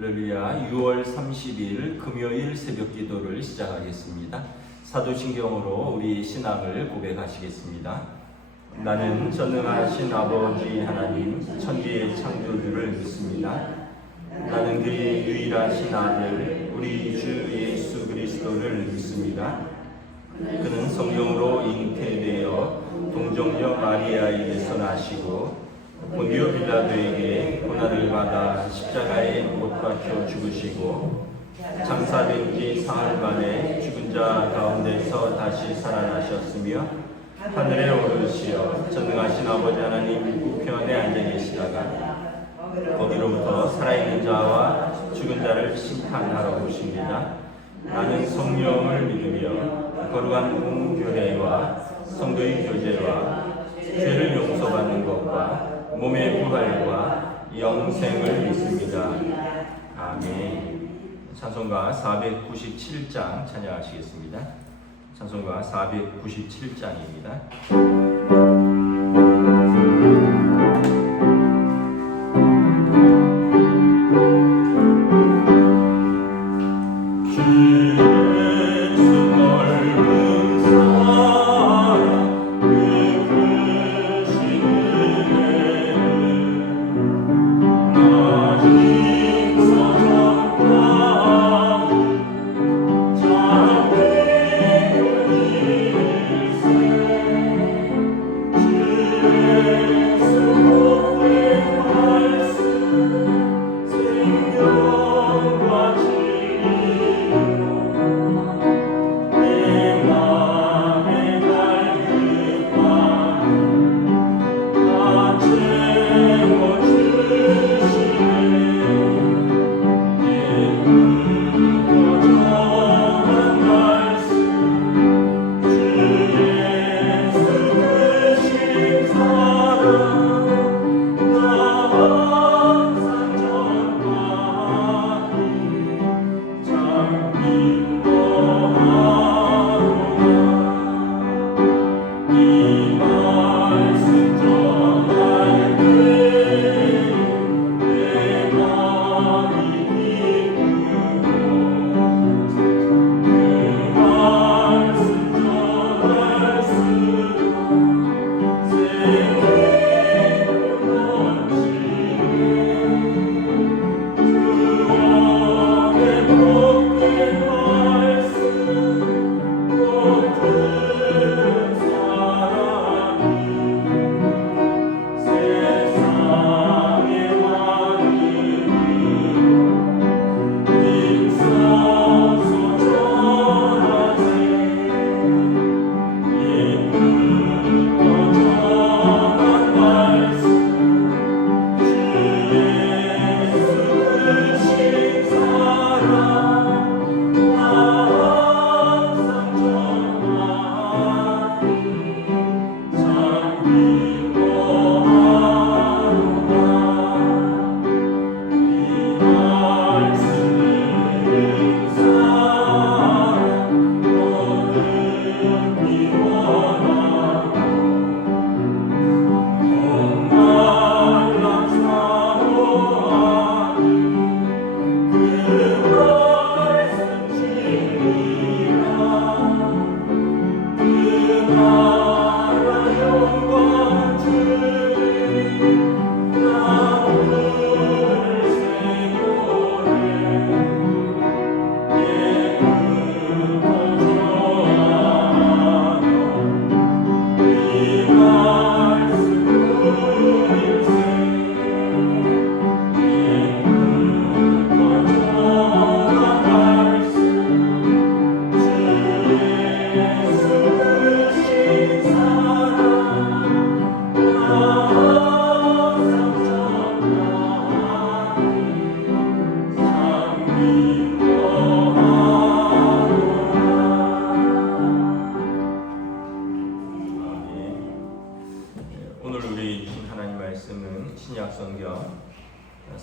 할렐루야. 6월 30일 금요일 새벽 기도를 시작하겠습니다. 사도신경으로 우리 신앙을 고백하시겠습니다. 나는 전능하신 아버지 하나님 천지의 창조주를 믿습니다. 나는 그의 유일하신 아들 우리 주 예수 그리스도를 믿습니다. 그는 성령으로 잉태되어 동정녀 마리아에게서 나시고 본디오 빌라도에게 고난을 받아 십자가에 못 박혀 죽으시고 장사된 지 사흘 만에 죽은 자 가운데서 다시 살아나셨으며 하늘에 오르시어 전능하신 아버지 하나님 우편에 앉아 계시다가 거기로부터 살아있는 자와 죽은 자를 심판하러 오십니다. 나는 성령을 믿으며 거룩한 공교회와 성도의 교제와 죄를 용서받는 것과 몸의 부활과 영생을 믿습니다. 아멘. 찬송가 497장 찬양하시겠습니다. 찬송가 497장입니다.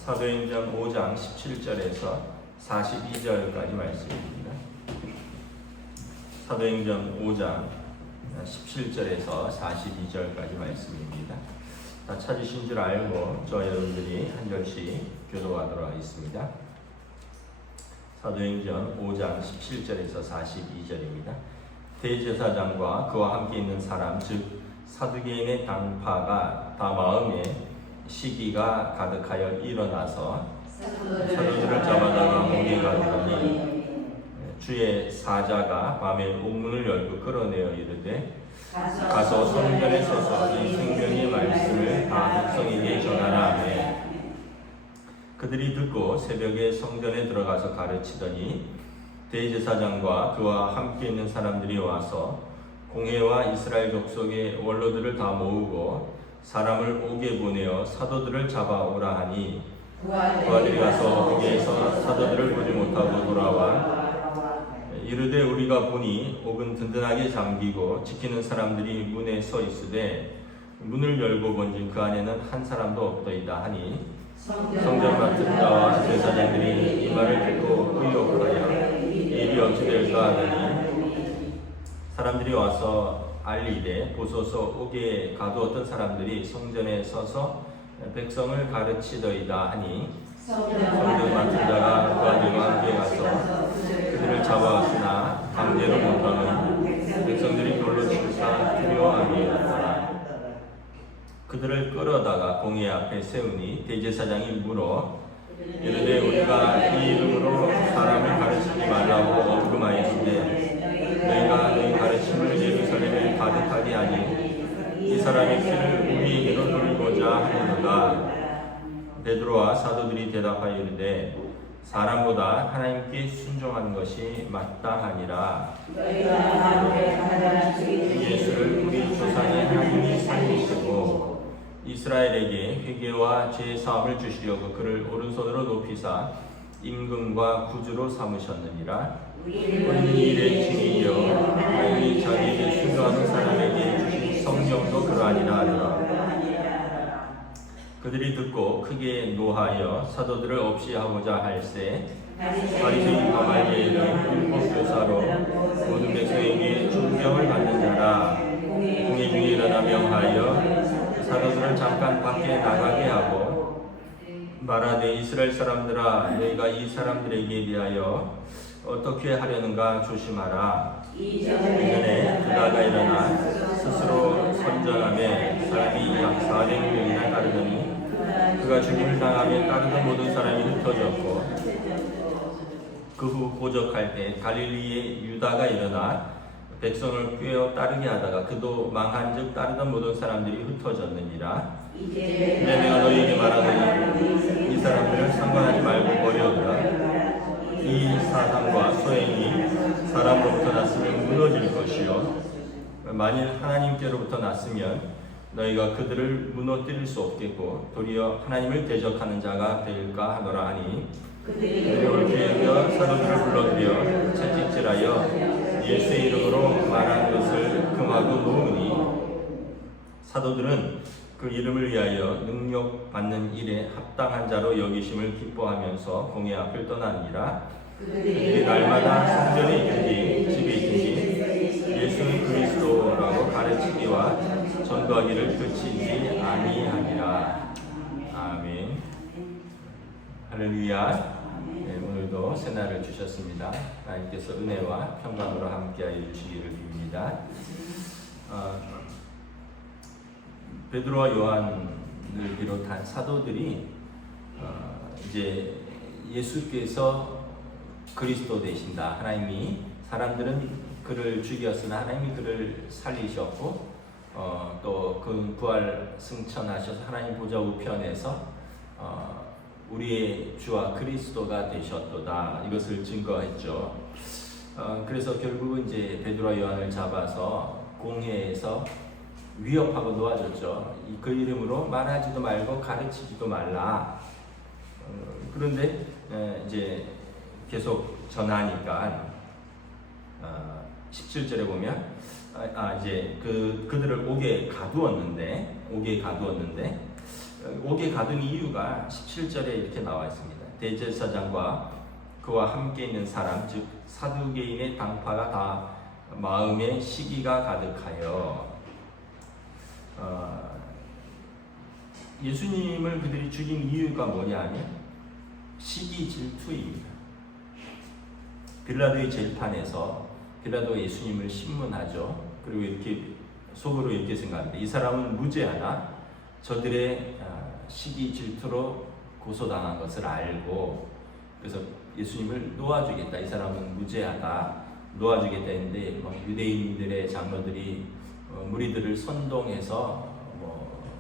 사도행전 5장 17절에서 42절까지 말씀입니다. 사도행전 5장 17절에서 42절까지 말씀입니다. 다 찾으신 줄 알고 저 여러분들이 한 절씩 교도하도록 하겠습니다. 사도행전 5장 17절에서 42절입니다. 대제사장과 그와 함께 있는 사람 즉 사두개인의 당파가 다 마음에 시기가 가득하여 일어나서 사도들을 잡아다가 옥에가 두더니 주의 사자가 밤에 옥문을 열고 끌어내어 이르되 가서 성전에 서서 이 생명의 말씀을 다 백성에게 전하라 하매 그들이 듣고 새벽에 성전에 들어가서 가르치더니 대제사장과 그와 함께 있는 사람들이 와서 공회와 이스라엘 족속의 원로들을 다 모으고 사람을 옥에 보내어 사도들을 잡아오라 하니 그들이 가서 옥에서 사도들을 보지 못하고 돌아와 이르되 우리가 보니 옥은 든든하게 잠기고 지키는 사람들이 문에 서 있으되 문을 열고 본즉 그 안에는 한 사람도 없더이다 하니 성전 맡은 자와 제사장들이 이 말을 듣고 의혹하여 일이 어찌 될까 하더니 사람들이 와서 알리되 보소서 옥에 가두었던 사람들이 성전에 서서 백성을 가르치더이다 하니 성전 맡은 자가 그 아들과 함께 가서 그들을 잡아왔으나 강제로 못하면 백성들이 돌로 치사 두려워함이었더라. 그들을 끌어다가 공회 앞에 세우니 대제사장이 물어 이르되 우리가 이 이름으로 사람을 가르치지 말라고 언금하였으되 너희가 너희 가르침을 예루살렘에 가득하게 하니 이 사람의 피를 우리에게로 돌리고자 하는도다. 베드로와 사도들이 대답하여 이르되 사람보다 하나님께 순종하는 것이 마땅하니라. 예수를 우리 조상의 하나님이 살리시고 이스라엘에게 회개와 죄 사함을 주시려고 그를 오른손으로 높이사 임금과 구주로 삼으셨느니라. 우리는 일의 증인이요 하나님이 자기에게 순종하는 사람에게 주신 성령도 그러하니라 하더라. 그들이 듣고 크게 노하여 사도들을 없이 하고자 할세 바리새인 가말리엘은 율법교사로 모든 백성에게 존경을 받는 자라. 공회 중에 일어나 명하여 사도들을 잠깐 밖에 나가게 하고 말하되 이스라엘 사람들아 너희가 이 사람들에게 대하여 어떻게 하려는가 조심하라. 이전에 그다가 일어나 스스로 선전하며 사람이 약 400명이나 따르더니 그가 죽임을 당하며 따르던 모든 사람이 흩어졌고 그 후 고적할 때 갈릴리의 유다가 일어나 백성을 꿰어 따르게 하다가 그도 망한즉 따르던 모든 사람들이 흩어졌느니라. 이제 내가 너희에게 말하노니 이 사람들을 상관하지 말고 버려두라. 이 사상과 소행이 사람으로부터 났으면 무너질 것이요 만일 하나님께로부터 났으면 너희가 그들을 무너뜨릴 수 없겠고 도리어 하나님을 대적하는 자가 될까 하노라 하니 그들이 올 기에 여겨 사도들을 불러들여 채찍질하여 예수의 이름으로 말한 것을 금하고 놓으니 사도들은 그 이름을 위하여 능력받는 일에 합당한 자로 여기심을 기뻐하면서 공회 앞을 떠나니라. 그들이 날마다 성전에 있든지 집에 있든지 예수는 그리스도라고 가르치기와 전도하기를 그치지 아니하니라. 아멘. 할렐루야. 네, 오늘도 새날을 주셨습니다. 하나님께서 은혜와 평강으로 함께하여 주시기를 빕니다. 베드로와 요한을 비롯한 사도들이 이제 예수께서 그리스도 되신다. 하나님이 사람들은 그를 죽였으나 하나님이 그를 살리셨고 또 그 부활 승천하셔서 하나님 보좌 우편에서 우리의 주와 그리스도가 되셨도다. 이것을 증거했죠. 그래서 결국은 이제 베드로와 요한을 잡아서 공회에서 위협하고 놓아줬죠. 그 이름으로 말하지도 말고 가르치지도 말라. 그런데 이제 계속 전하니까 17절에 보면 이제 그들을 옥에 가두었는데 옥에 가둔 이유가 17절에 이렇게 나와 있습니다. 대제사장과 그와 함께 있는 사람 즉 사두개인의 당파가 다 마음에 시기가 가득하여 예수님을 그들이 죽인 이유가 뭐냐 하면 시기 질투입니다. 빌라도의 제일판에서 빌라도가 예수님을 신문하죠. 그리고 이렇게 속으로 이렇게 생각합니다. 이 사람은 무죄하나 저들의 시기 질투로 고소당한 것을 알고, 그래서 예수님을 놓아주겠다. 이 사람은 무죄하다. 놓아주겠다 했는데 유대인들의 장로들이 무리들을 선동해서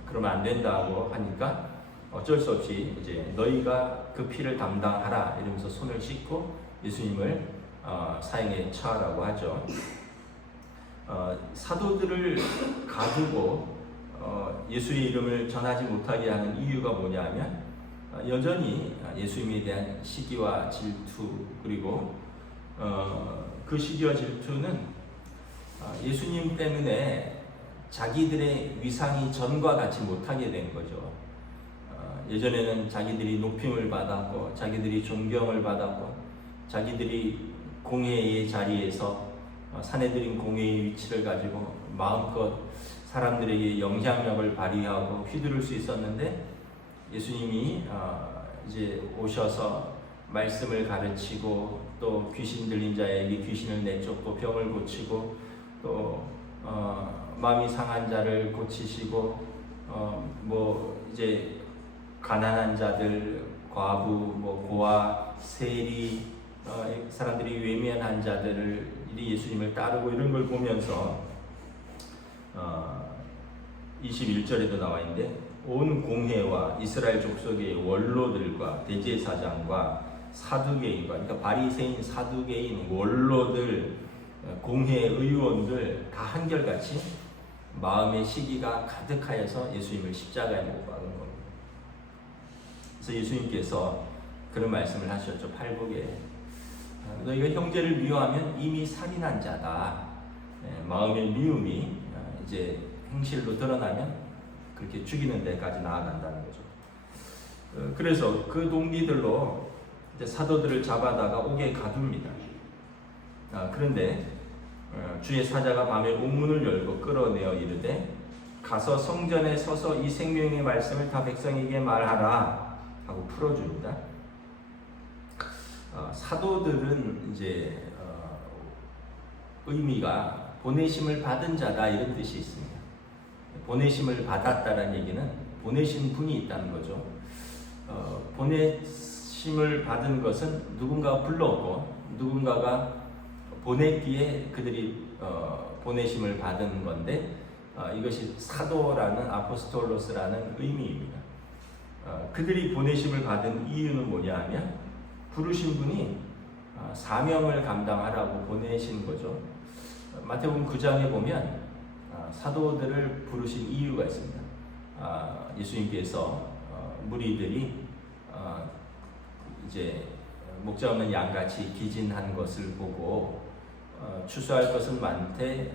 그러면 안 된다고 하니까 어쩔 수 없이 이제 너희가 그 피를 담당하라 이러면서 손을 씻고 예수님을 사형에 처하라고 하죠. 사도들을 가두고 예수의 이름을 전하지 못하게 하는 이유가 뭐냐면 여전히 예수님에 대한 시기와 질투, 그리고 그 시기와 질투는 예수님 때문에 자기들의 위상이 전과 같이 못하게 된 거죠. 예전에는 자기들이 높임을 받았고 자기들이 존경을 받았고 자기들이 공회의 자리에서 사내들인 공회의 위치를 가지고 마음껏 사람들에게 영향력을 발휘하고 휘두를 수 있었는데, 예수님이 이제 오셔서 말씀을 가르치고 또 귀신 들린 자에게 귀신을 내쫓고 병을 고치고 또 마음이 상한 자를 고치시고 이제 가난한 자들, 과부, 고아, 세리, 사람들이 외면한 자들이 예수님을 따르고 이런 걸 보면서 21절에도 나와 있는데 온 공회와 이스라엘 족속의 원로들과 대제사장과 사두개인과, 그러니까 바리새인, 사두개인, 원로들, 공회 의원들 다 한결같이 마음의 시기가 가득하여서 예수님을 십자가에 못 박은 겁니다. 그래서 예수님께서 그런 말씀을 하셨죠. 팔복에 너희가 형제를 미워하면 이미 살인한 자다. 마음의 미움이 이제 행실로 드러나면 그렇게 죽이는 데까지 나아간다는 거죠. 그래서 그 동기들로 이제 사도들을 잡아다가 옥에 가둡니다. 그런데 주의 사자가 밤에 옥문을 열고 끌어내어 이르되 가서 성전에 서서 이 생명의 말씀을 다 백성에게 말하라 하고 풀어줍니다. 사도들은 이제 의미가 보내심을 받은 자다 이런 뜻이 있습니다. 보내심을 받았다는 얘기는 보내신 분이 있다는 거죠. 보내심을 받은 것은 누군가가 불렀고 누군가가 보냈기에 그들이 보내심을 받은 건데, 이것이 사도라는 아포스톨로스라는 의미입니다. 그들이 보내심을 받은 이유는 뭐냐 하면 부르신 분이 사명을 감당하라고 보내신 거죠. 마태복음 9장에 보면 사도들을 부르신 이유가 있습니다. 예수님께서 무리들이 이제 목자 없는 양같이 기진한 것을 보고 추수할 것은 많되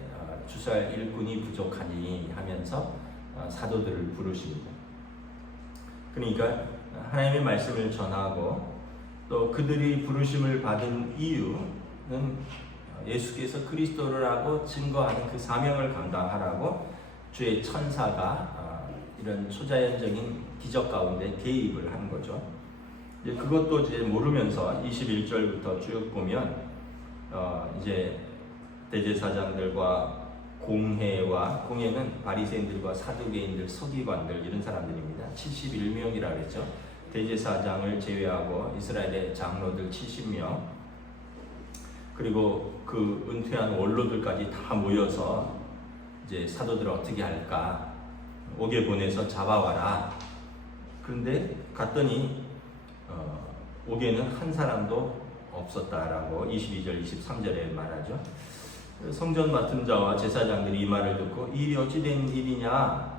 추수할 일꾼이 부족하니 하면서 사도들을 부르십니다. 그러니까 하나님의 말씀을 전하고 또 그들이 부르심을 받은 이유는 예수께서 그리스도라고 증거하는 그 사명을 감당하라고 주의 천사가 이런 초자연적인 기적 가운데 개입을 한 거죠. 이제 그것도 이제 모르면서 21절부터 쭉 보면 이제 대제사장들과 공회는 바리새인들과 사두개인들, 서기관들 이런 사람들입니다. 71명이라 그랬죠. 대제사장을 제외하고 이스라엘의 장로들 70명, 그리고 그 은퇴한 원로들까지 다 모여서 이제 사도들을 어떻게 할까 옥에 보내서 잡아와라. 그런데 갔더니 옥에는 한 사람도 없었다라고 22절 23절에 말하죠. 성전 맡은 자와 제사장들이 이 말을 듣고 이 일이 어찌 된 일이냐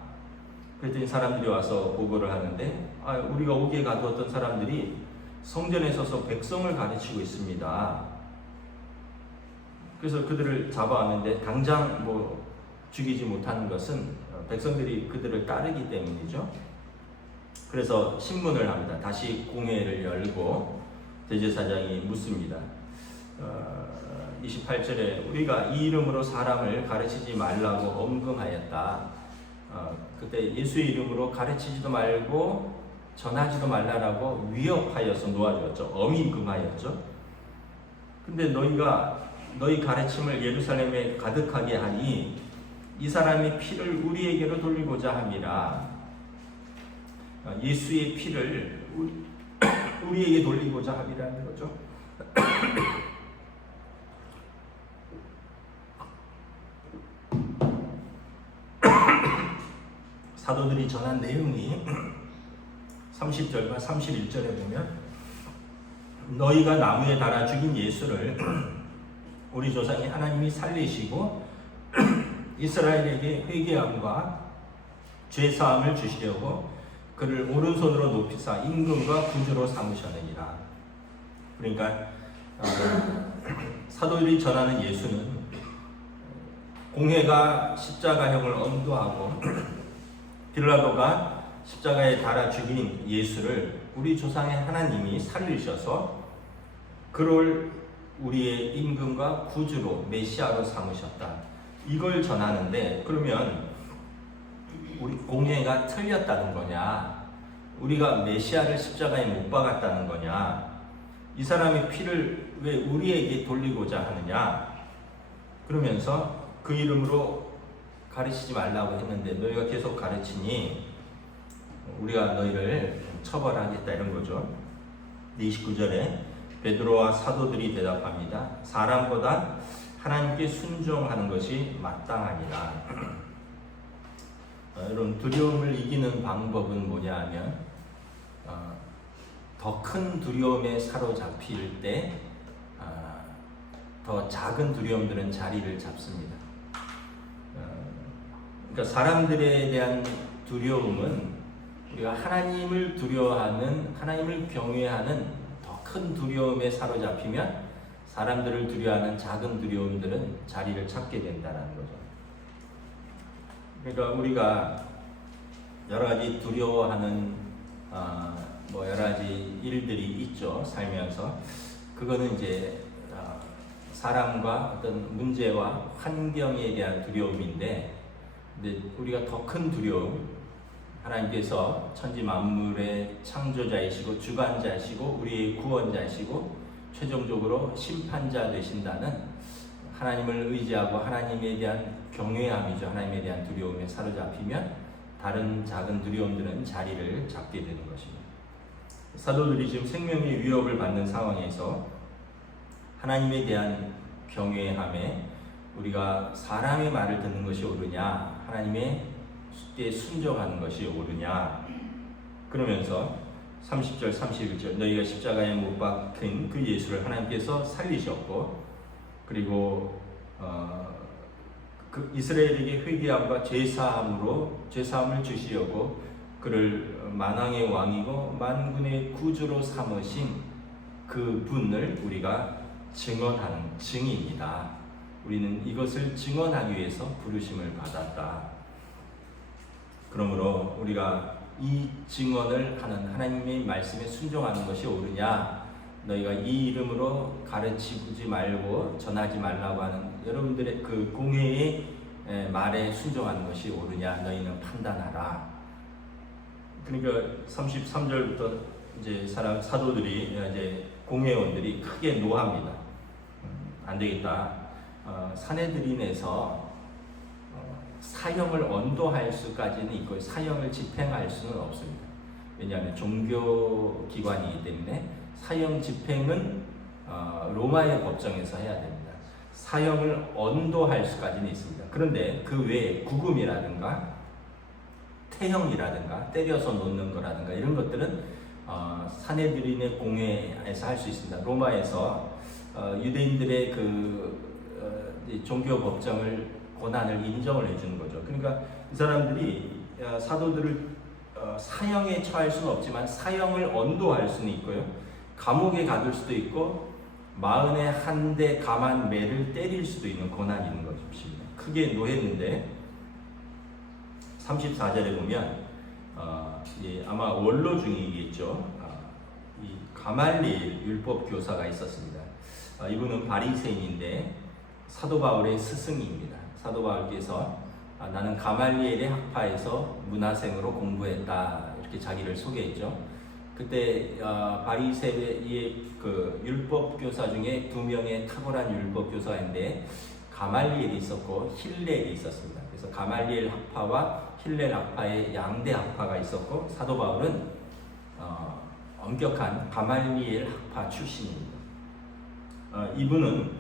그랬더니 사람들이 와서 보고를 하는데 우리가 옥에 가두었던 사람들이 성전에 서서 백성을 가르치고 있습니다. 그래서 그들을 잡아왔는데 당장 죽이지 못하는 것은 백성들이 그들을 따르기 때문이죠. 그래서 신문을 합니다. 다시 공회를 열고 대제사장이 묻습니다. 28절에 우리가 이 이름으로 사람을 가르치지 말라고 엄금하였다. 그때 예수의 이름으로 가르치지도 말고 전하지도 말라라고 위협하여서 놓아주었죠. 엄히 금하였죠. 근데 너희 가르침을 예루살렘에 가득하게 하니 이 사람이 피를 우리에게로 돌리고자 함이라. 예수의 피를 우리에게 돌리고자 함이라는 거죠. 사도들이 전한 내용이 30절과 31절에 보면 너희가 나무에 달아 죽인 예수를 우리 조상이 하나님이 살리시고 이스라엘에게 회개함과 죄사함을 주시려고 그를 오른손으로 높이사 임금과 구주로 삼으셨느니라. 그러니까 사도들이 전하는 예수는 공회가 십자가형을 엄도하고 빌라도가 십자가에 달아 죽인 예수를 우리 조상의 하나님이 살리셔서 그를 우리의 임금과 구주로 메시아로 삼으셨다. 이걸 전하는데, 그러면 우리 공회가 틀렸다는 거냐? 우리가 메시아를 십자가에 못 박았다는 거냐? 이 사람의 피를 왜 우리에게 돌리고자 하느냐? 그러면서 그 이름으로 가르치지 말라고 했는데 너희가 계속 가르치니 우리가 너희를 처벌하겠다, 이런 거죠. 29절에 베드로와 사도들이 대답합니다. 사람보다 하나님께 순종하는 것이 마땅하니라. 여러분, 두려움을 이기는 방법은 뭐냐 하면 더 큰 두려움에 사로잡힐 때 더 작은 두려움들은 자리를 잡습니다. 그러니까 사람들에 대한 두려움은 우리가 하나님을 두려워하는, 하나님을 경외하는 더 큰 두려움에 사로잡히면 사람들을 두려워하는 작은 두려움들은 자리를 찾게 된다는 거죠. 그러니까 우리가 여러 가지 두려워하는 여러 가지 일들이 있죠, 살면서. 그거는 이제 사람과 어떤 문제와 환경에 대한 두려움인데, 근데 우리가 더 큰 두려움, 하나님께서 천지 만물의 창조자이시고 주관자이시고 우리의 구원자이시고 최종적으로 심판자 되신다는 하나님을 의지하고 하나님에 대한 경외함이죠. 하나님에 대한 두려움에 사로잡히면 다른 작은 두려움들은 자리를 잡게 되는 것입니다. 사도들이 지금 생명의 위협을 받는 상황에서 하나님에 대한 경외함에 우리가 사람의 말을 듣는 것이 옳으냐, 하나님의 때 순종하는 것이 옳으냐, 그러면서 30절 31절 너희가 십자가에 못 박힌 그 예수를 하나님께서 살리셨고, 그리고 그 이스라엘에게 회개함과 죄사함을 주시려고 그를 만왕의 왕이고 만군의 구주로 삼으신 그 분을 우리가 증언하는 증인이다. 우리는 이것을 증언하기 위해서 부르심을 받았다. 그러므로 우리가 이 증언을 하는 하나님의 말씀에 순종하는 것이 옳으냐, 너희가 이 이름으로 가르치지 말고 전하지 말라고 하는 여러분들의 그 공회의 말에 순종하는 것이 옳으냐, 너희는 판단하라. 그러니까 33절부터 이제 사도들이 이제 공회원들이 크게 노합니다. 안 되겠다. 사내들인에서 사형을 언도할 수까지는 있고 사형을 집행할 수는 없습니다. 왜냐하면 종교기관이기 때문에 사형 집행은 로마의 법정에서 해야 됩니다. 사형을 언도할 수까지는 있습니다. 그런데 그 외에 구금이라든가 태형이라든가 때려서 놓는 거라든가 이런 것들은 사내들인의 공회에서 할 수 있습니다. 로마에서 유대인들의 종교 법정을 고난을 인정을 해주는 거죠. 그러니까 이 사람들이 사도들을 사형에 처할 수는 없지만 사형을 언도할 수는 있고요. 감옥에 가둘 수도 있고 41대 감한 매를 때릴 수도 있는 고난이 있는 것입니다. 크게 노했는데 34절에 보면 아마 원로 중이겠죠. 이 가말리엘 율법 교사가 있었습니다. 이분은 바리새인인데 사도 바울의 스승입니다. 사도 바울께서 나는 가말리엘의 학파에서 문하생으로 공부했다, 이렇게 자기를 소개했죠. 그때 바리새의 그 율법 교사 중에 두 명의 탁월한 율법 교사인데 가말리엘이 있었고 힐렐이 있었습니다. 그래서 가말리엘 학파와 힐렐 학파의 양대 학파가 있었고 사도 바울은 엄격한 가말리엘 학파 출신입니다. 이분은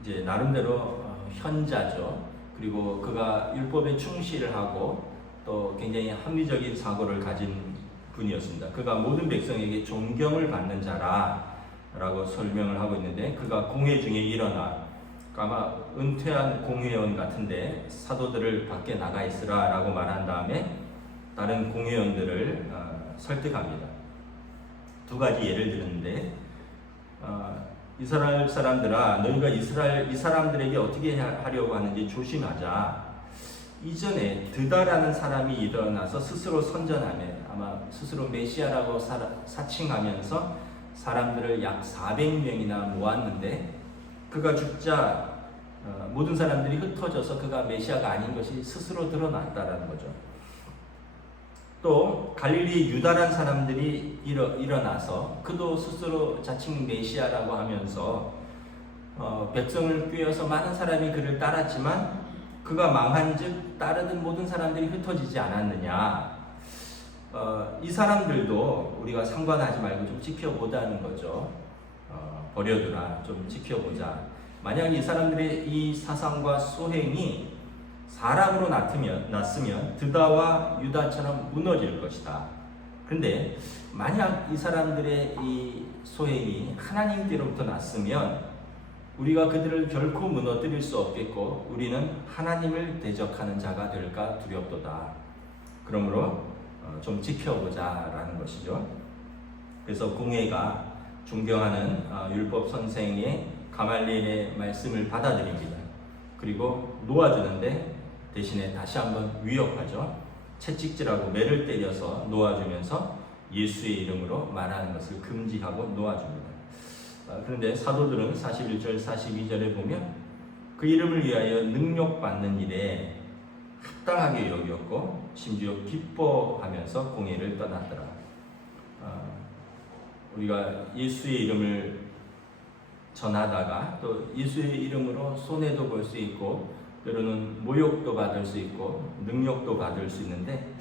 이제 나름대로 현자죠. 그리고 그가 율법에 충실을 하고 또 굉장히 합리적인 사고를 가진 분이었습니다. 그가 모든 백성에게 존경을 받는 자라라고 설명을 하고 있는데 그가 공회 중에 일어나 아마 은퇴한 공회원 같은데 사도들을 밖에 나가 있으라라고 말한 다음에 다른 공회원들을 설득합니다. 두 가지 예를 들었는데 이스라엘 사람들아 너희가 이 사람들에게 어떻게 하려고 하는지 조심하자. 이전에 드다라는 사람이 일어나서 스스로 선전하며 아마 스스로 메시아라고 사칭하면서 사람들을 약 400명이나 모았는데 그가 죽자 모든 사람들이 흩어져서 그가 메시아가 아닌 것이 스스로 드러났다라는 거죠. 또 갈릴리 유다란 사람들이 일어나서 그도 스스로 자칭 메시아라고 하면서 백성을 꾀어서 많은 사람이 그를 따랐지만 그가 망한즉 따르던 모든 사람들이 흩어지지 않았느냐. 이 사람들도 우리가 상관하지 말고 좀 지켜보자는 거죠. 버려두라, 좀 지켜보자. 만약 이 사람들의 이 사상과 소행이 사람으로 났으면 드다와 유다처럼 무너질 것이다. 그런데 만약 이 사람들의 이 소행이 하나님께로부터 났으면 우리가 그들을 결코 무너뜨릴 수 없겠고 우리는 하나님을 대적하는 자가 될까 두렵도다. 그러므로 좀 지켜보자라는 것이죠. 그래서 공회가 존경하는 율법 선생의 가말리엘의 말씀을 받아들입니다. 그리고 놓아주는데 대신에 다시 한번 위협하죠. 채찍질하고 매를 때려서 놓아주면서 예수의 이름으로 말하는 것을 금지하고 놓아줍니다. 그런데 사도들은 41절 42절에 보면 그 이름을 위하여 능력받는 일에 합당하게 여겼고 심지어 기뻐하면서 공회를 떠났더라. 우리가 예수의 이름을 전하다가 또 예수의 이름으로 손해도 볼 수 있고 때로는 모욕도 받을 수 있고 능력도 받을 수 있는데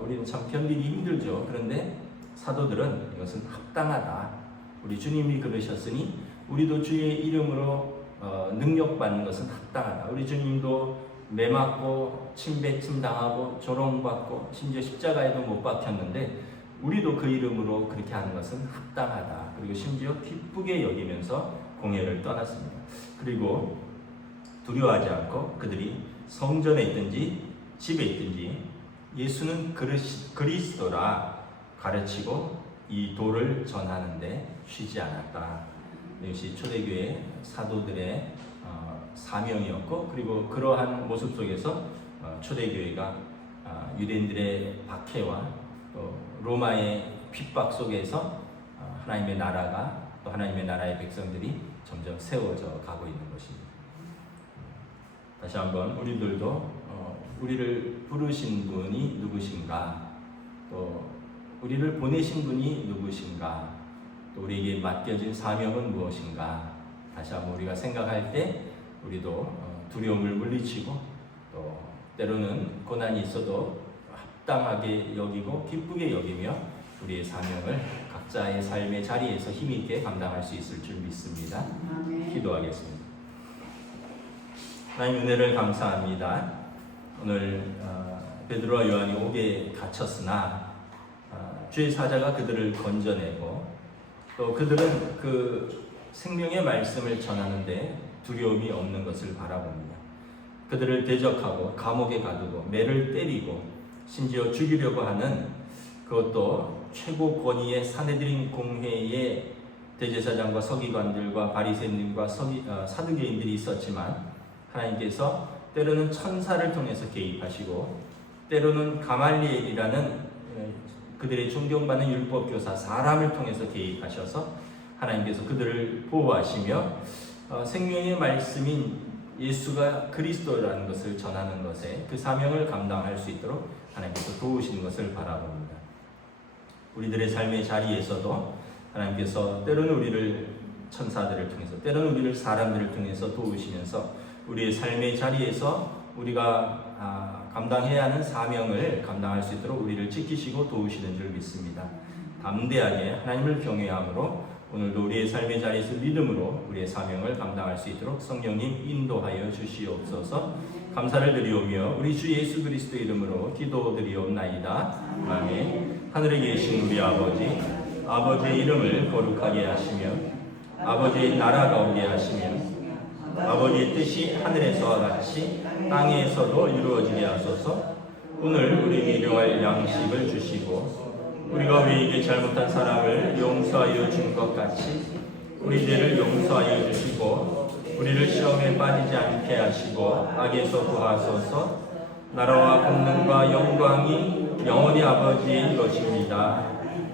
우리는 참 견디기 힘들죠. 그런데 사도들은 이것은 합당하다. 우리 주님이 그러셨으니 우리도 주의 이름으로 능력받는 것은 합당하다. 우리 주님도 매맞고 침뱉음 당하고 조롱받고 심지어 십자가에도 못 박혔는데 우리도 그 이름으로 그렇게 하는 것은 합당하다. 그리고 심지어 기쁘게 여기면서 공회를 떠났습니다. 그리고 두려워하지 않고 그들이 성전에 있든지 집에 있든지 예수는 그리스도라 가르치고 이 도를 전하는데 쉬지 않았다. 이것이 초대교회 사도들의 사명이었고 그리고 그러한 모습 속에서 초대교회가 유대인들의 박해와 또 로마의 핍박 속에서 하나님의 나라가 또 하나님의 나라의 백성들이 점점 세워져 가고 있는 것입니다. 다시 한번 우리들도 우리를 부르신 분이 누구신가, 또 우리를 보내신 분이 누구신가, 또 우리에게 맡겨진 사명은 무엇인가 다시 한번 우리가 생각할 때 우리도 두려움을 물리치고 또 때로는 고난이 있어도 합당하게 여기고 기쁘게 여기며 우리의 사명을 각자의 삶의 자리에서 힘있게 감당할 수 있을 줄 믿습니다. 기도하겠습니다. 하나님 은혜를 감사합니다. 오늘 베드로와 요한이 옥에 갇혔으나 주의 사자가 그들을 건져내고 또 그들은 그 생명의 말씀을 전하는데 두려움이 없는 것을 바라봅니다. 그들을 대적하고 감옥에 가두고 매를 때리고 심지어 죽이려고 하는 그것도 최고 권위의 사내들인 공회의 대제사장과 서기관들과 바리새인들과 사두개인들이 있었지만 하나님께서 때로는 천사를 통해서 개입하시고 때로는 가말리엘이라는 그들의 존경받는 율법교사 사람을 통해서 개입하셔서 하나님께서 그들을 보호하시며 생명의 말씀인 예수가 그리스도라는 것을 전하는 것에 그 사명을 감당할 수 있도록 하나님께서 도우시는 것을 바라봅니다. 우리들의 삶의 자리에서도 하나님께서 때로는 우리를 천사들을 통해서, 때로는 우리를 사람들을 통해서 도우시면서 우리의 삶의 자리에서 우리가 감당해야 하는 사명을 감당할 수 있도록 우리를 지키시고 도우시는 줄 믿습니다. 담대하게 하나님을 경외함으로 오늘도 우리의 삶의 자리에서 믿음으로 우리의 사명을 감당할 수 있도록 성령님 인도하여 주시옵소서. 감사를 드리오며 우리 주 예수 그리스도 이름으로 기도드리옵나이다. 아멘. 하늘에 계신 우리 아버지, 아버지의 이름을 거룩하게 하시며 아버지의 나라가 오게 하시며 아버지의 뜻이 하늘에서와 같이 땅에서도 이루어지게 하소서. 오늘 우리 일용할 양식을 주시고 우리가 우리에게 잘못한 사람을 용서하여 준 것 같이 우리 죄를 용서하여 주시고 우리를 시험에 빠지지 않게 하시고 악에서 구하소서. 나라와 권능과 영광이 영원히 아버지의 것입니다.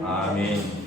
아멘.